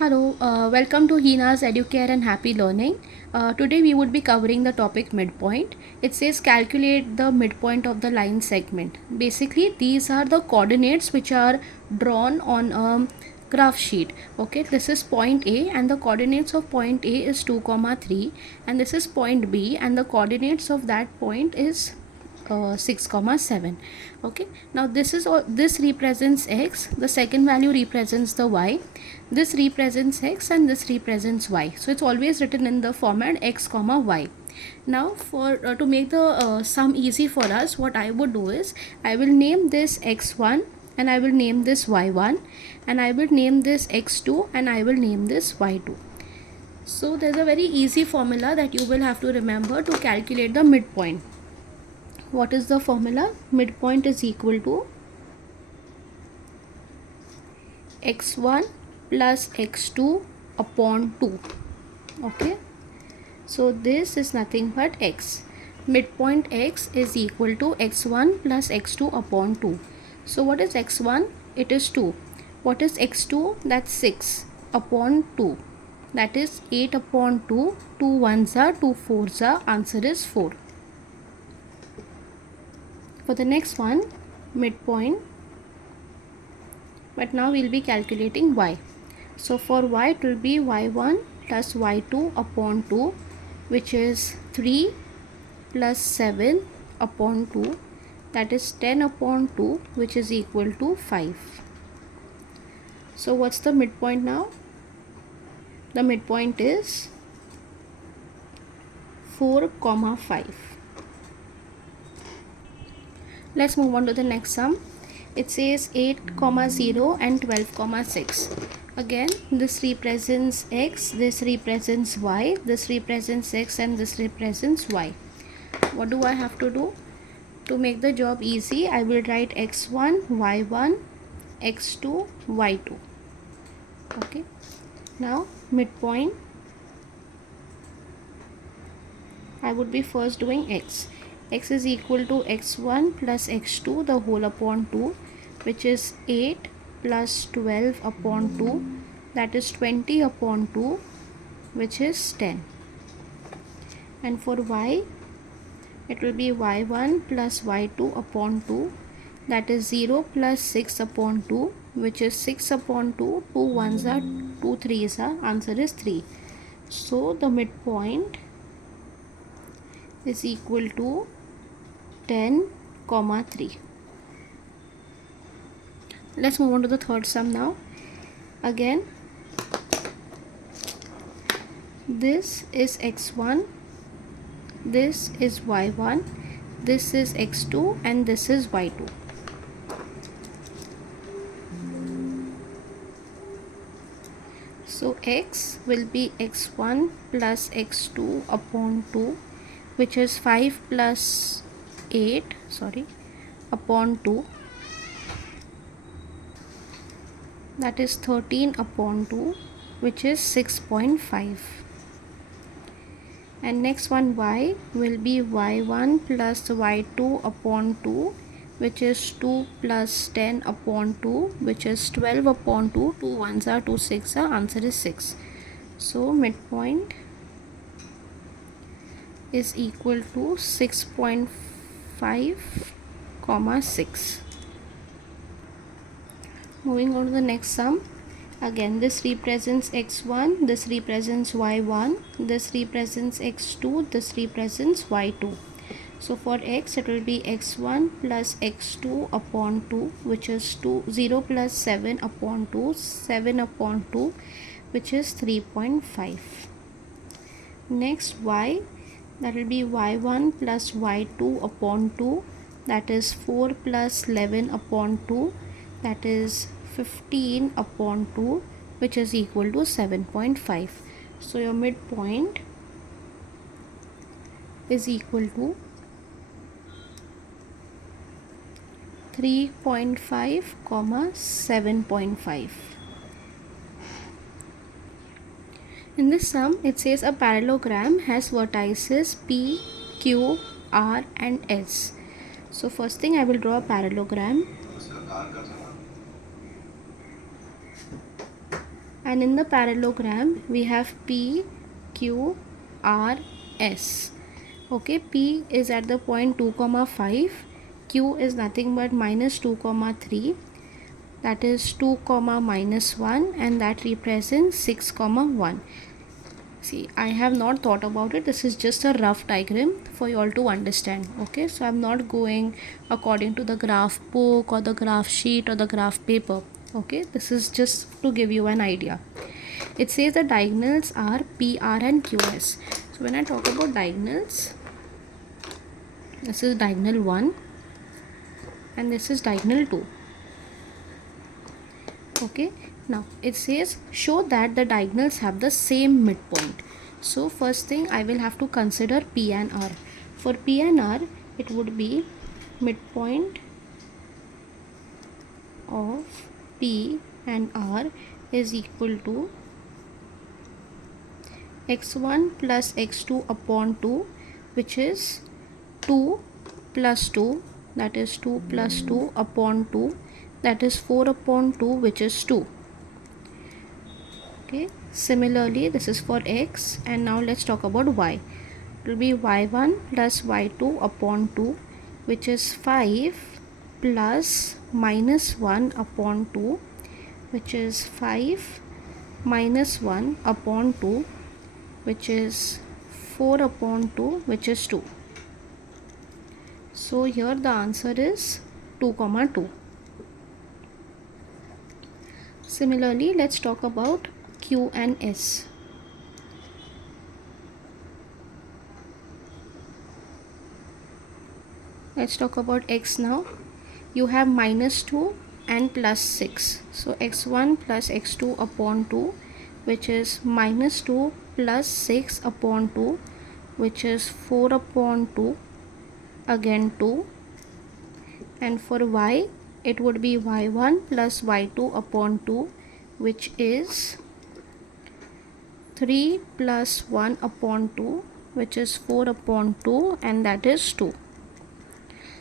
Hello, welcome to Hina's Educare and Happy Learning. Today we would be covering the topic midpoint. It says calculate the midpoint of the line segment. Basically, these are the coordinates which are drawn on a graph sheet. Okay, this is point A and the coordinates of point A is 2 comma 3, and this is point B and the coordinates of that point is 6 comma 7. Okay, now this represents x, the second value represents the y, this represents x and this represents y. So it's always written in the format x comma y. Now for to make the sum easy for us, what I would do is I will name this x1 and I will name this y1 and I will name this x2 and I will name this y2. So there's a very easy formula that you will have to remember to calculate the midpoint. What is the formula? Midpoint is equal to x1 plus x2 upon 2. Okay, so this is nothing but x. Midpoint x is equal to x1 plus x2 upon 2. So what is x1? It is 2. What is x2? That's 6 upon 2. That is 8 upon 2. 2 ones are 2 fours are. Answer is 4. For the next one, midpoint, but now we'll be calculating y. So for y it will be y1 plus y2 upon 2, which is 3 plus 7 upon 2, that is 10 upon 2, which is equal to 5. So what's the midpoint now? The midpoint is 4 comma 5. Let's move on to the next sum. It says 8 comma 0 and 12 comma 6. Again, this represents x, this represents y, this represents x and this represents y. What do I have to do? To make the job easy, I will write x1, y1, x2, y2. Okay. Now midpoint, I would be first doing x. X is equal to x1 plus x2 the whole upon 2, which is 8 plus 12 upon 2, that is 20 upon 2, which is 10. And for y, it will be y1 plus y2 upon 2, that is 0 plus 6 upon 2, which is 6 upon 2. 2 ones are 2 threes are. Answer is 3. So the midpoint is equal to 10 comma 3. Let's move on to the third sum now. Again, this is x1, this is y1, this is x2 and this is y2. So x will be x1 plus x2 upon 2, which is 5 plus 8 upon 2, that is 13 upon 2, which is 6.5. and next one y will be y1 plus y2 upon 2, which is 2 plus 10 upon 2, which is 12 upon 2. 2 ones are 2 6 are. Answer is 6. So midpoint is equal to 6.5 comma 6. Moving on to the next sum. Again, this represents x1, this represents y1, this represents x2, this represents y2. So for x it will be x1 plus x2 upon 2, which is 0 plus 7 upon 2, 7 upon 2, which is 3.5. Next y, that will be y1 plus y2 upon 2, that is 4 plus 11 upon 2, that is 15 upon 2, which is equal to 7.5. So your midpoint is equal to 3.5 comma 7.5. In this sum, it says a parallelogram has vertices P, Q, R and S. So first thing, I will draw a parallelogram. and in the parallelogram we have P, Q, R, S. Okay, P is at the point 2 comma 5, Q is nothing but minus 2 comma 3, that is 2 comma minus 1, and that represents 6 comma 1. See, I have not thought about it. This is just a rough diagram for you all to understand. Okay, so I'm not going according to the graph book or the graph sheet or the graph paper. Okay, this is just to give you an idea. It says the diagonals are PR and QS. So when I talk about diagonals, this is diagonal 1 and this is diagonal 2. Okay, now it says show that the diagonals have the same midpoint. So first thing I will have to consider P and R. For P and R, it would be midpoint of P and R is equal to x1 plus x2 upon 2, which is 2 plus 2, that is 2 plus 2 upon 2, that is 4 upon 2, which is 2. Okay, similarly this is for x, and now let's talk about y. It will be y1 plus y2 upon 2, which is 5 plus minus 1 upon 2, which is 5 minus 1 upon 2, which is 4 upon 2, which is 2. So here the answer is 2 comma 2. Similarly, let's talk about Q and S. Let's talk about x now. You have minus 2 and plus 6. So x1 plus x2 upon 2, which is minus 2 plus 6 upon 2, which is 4 upon 2, again 2. And for y, it would be y1 plus y2 upon 2, which is 3 plus 1 upon 2, which is 4 upon 2, and that is 2.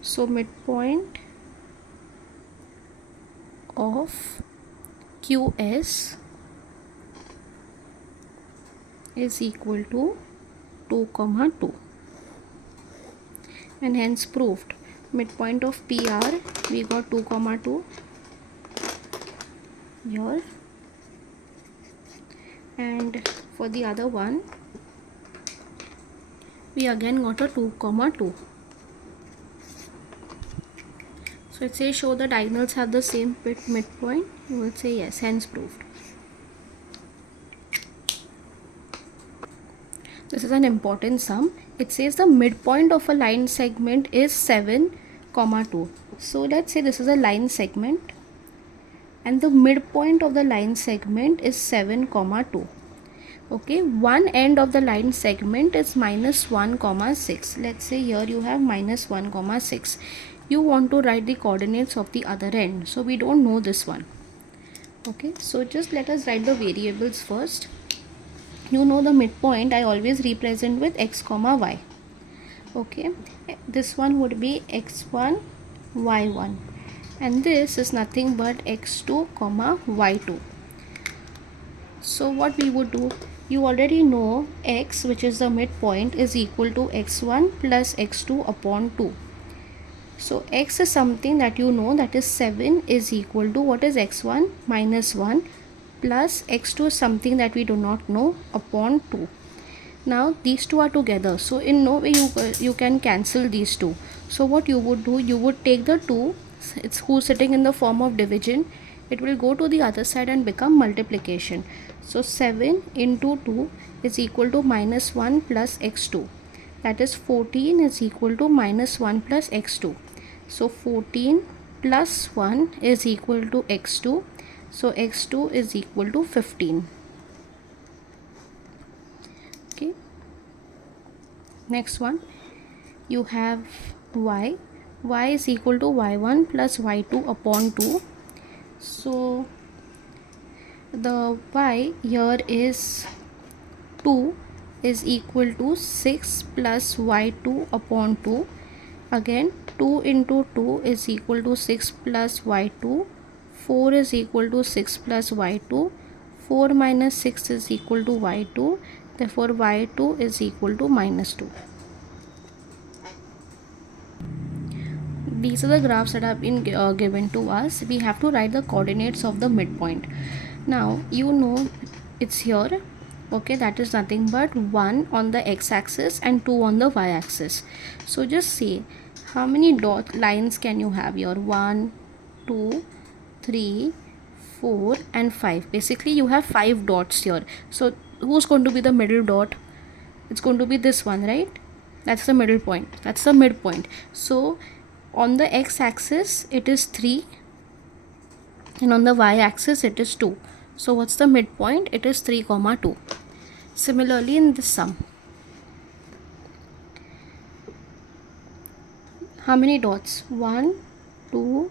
So midpoint of QS is equal to 2 comma 2, and hence proved. Midpoint of PR, we got 2 comma 2 here, and for the other one we again got a 2 comma 2. So it says show the diagonals have the same midpoint. You will say yes, hence proved. This is an important sum. It says the midpoint of a line segment is 7 comma 2. So let's say this is a line segment and the midpoint of the line segment is 7 comma 2. Okay, one end of the line segment is minus 1 comma 6. Let's say here you have minus 1 comma 6. You want to write the coordinates of the other end, so we don't know this one. Okay, so just let us write the variables first. You know the midpoint I always represent with x comma y. Okay, this one would be x1 y1, and this is nothing but x2 comma y2. So what we would do, you already know x, which is the midpoint, is equal to x1 plus x2 upon 2. So x is something that you know, that is 7 is equal to, what is x1? Minus 1, plus x2 is something that we do not know, upon 2. Now these two are together, so in no way you can cancel these two. So what you would do, you would take the 2, it's who's sitting in the form of division, it will go to the other side and become multiplication. So 7 into 2 is equal to minus 1 plus x2, that is 14 is equal to minus 1 plus x2. So 14 plus 1 is equal to x2, so x2 is equal to 15. Okay, next one, you have y is equal to y1 plus y2 upon 2. So the y here is 2 is equal to 6 plus y2 upon 2. Again 2 into 2 is equal to 6 plus y2. 4 is equal to 6 plus y2. 4 minus 6 is equal to y2, therefore y2 is equal to minus 2. These are the graphs that have been given to us. We have to write the coordinates of the midpoint. Now you know it's here, okay, that is nothing but 1 on the x-axis and 2 on the y-axis. So just say how many dot lines can you have here? 1, 2, 3, 4 and 5. Basically you have 5 dots here. So who's going to be the middle dot? It's going to be this one, right? That's the middle point, that's the midpoint. So on the x-axis it is 3 and on the y-axis it is 2. So what's the midpoint? It is 3 comma 2. Similarly in this sum, how many dots? 1, 2,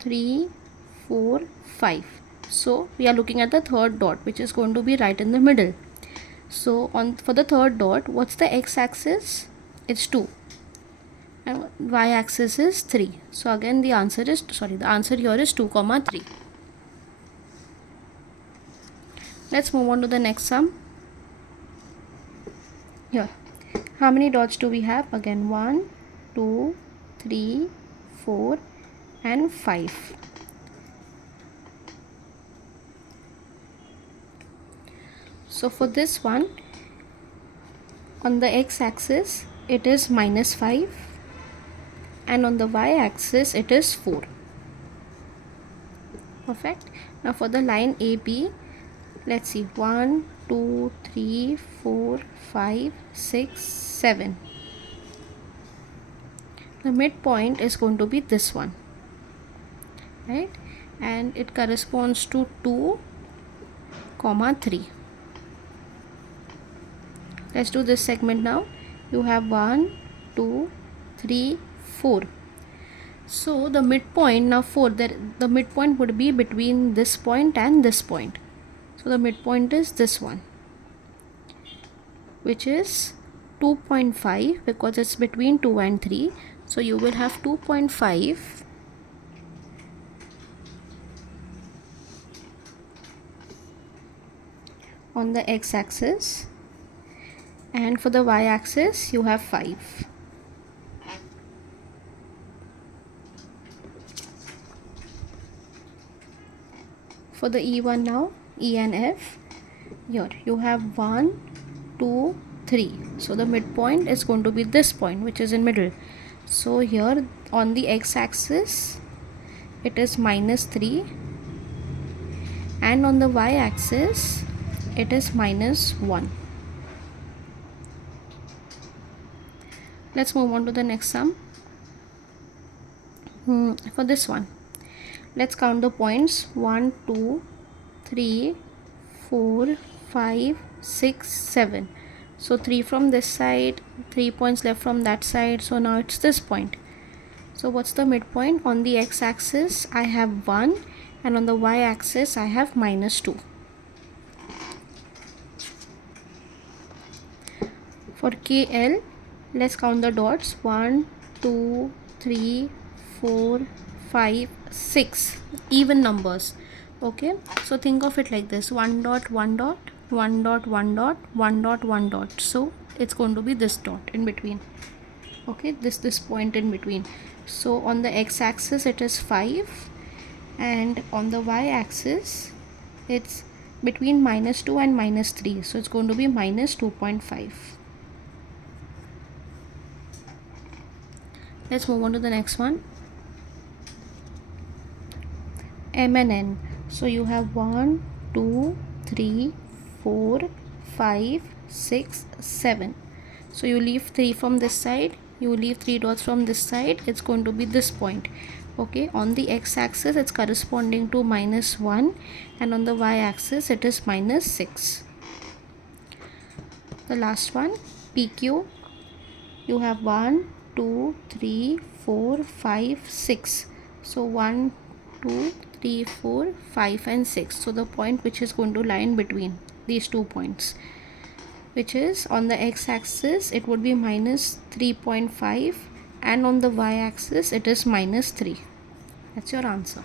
3, 4, 5. So we are looking at the third dot, which is going to be right in the middle. So for the third dot, what's the x-axis? It's 2 and y-axis is 3. So again the answer here is 2 comma 3. Let's move on to the next sum. Here, how many dots do we have? Again 1, 2, 3, 4 and 5. So for this one, on the x-axis it is minus 5 and on the y-axis it is 4. Perfect. Now for the line AB, let's see, 1, 2, 3, 4, 5, 6, 7. The midpoint is going to be this one, right? And it corresponds to 2 comma 3. Let's do this segment now. You have 1, 2, 3, 4. So the midpoint, now 4, the midpoint would be between this point and this point. So the midpoint is this one, which is 2.5 because it's between 2 and 3. So you will have 2.5 on the x-axis and for the y-axis you have 5. For the E1 now, E and F, here you have 1, 2, 3. So the midpoint is going to be this point, which is in middle. So here on the x-axis it is minus 3 and on the y-axis it is minus 1. Let's move on to the next sum. For this one, let's count the points. 1, 2, 3, 4, 5, 6, 7. So 3 from this side, 3 points left from that side. So now it's this point. So what's the midpoint? On the x-axis I have 1 and on the y-axis I have minus 2. For KL, let's count the dots. 1, 2, 3, 4, 5, 6. Even numbers. Okay, so think of it like this: 1 dot, 1 dot, 1 dot, 1 dot, 1 dot, 1 dot. So it's going to be this dot in between. Okay, this point in between. So on the x-axis it is 5 and on the y-axis it's between minus 2 and minus 3. So it's going to be minus 2.5. Let's move on to the next one. M and N. So you have 1, 2, 3, 4, 5, 6, 7. So you leave 3 from this side, you leave 3 dots from this side. It's going to be this point. Okay, on the x-axis it's corresponding to minus 1 and on the y-axis it is minus 6. The last one, PQ. You have 1, 2, 3, 4, 5, 6. So 1, 2, 3, 4, 5 and 6. So the point which is going to lie in between these 2 points, which is on the x-axis it would be minus 3.5 and on the y-axis it is minus 3. That's your answer.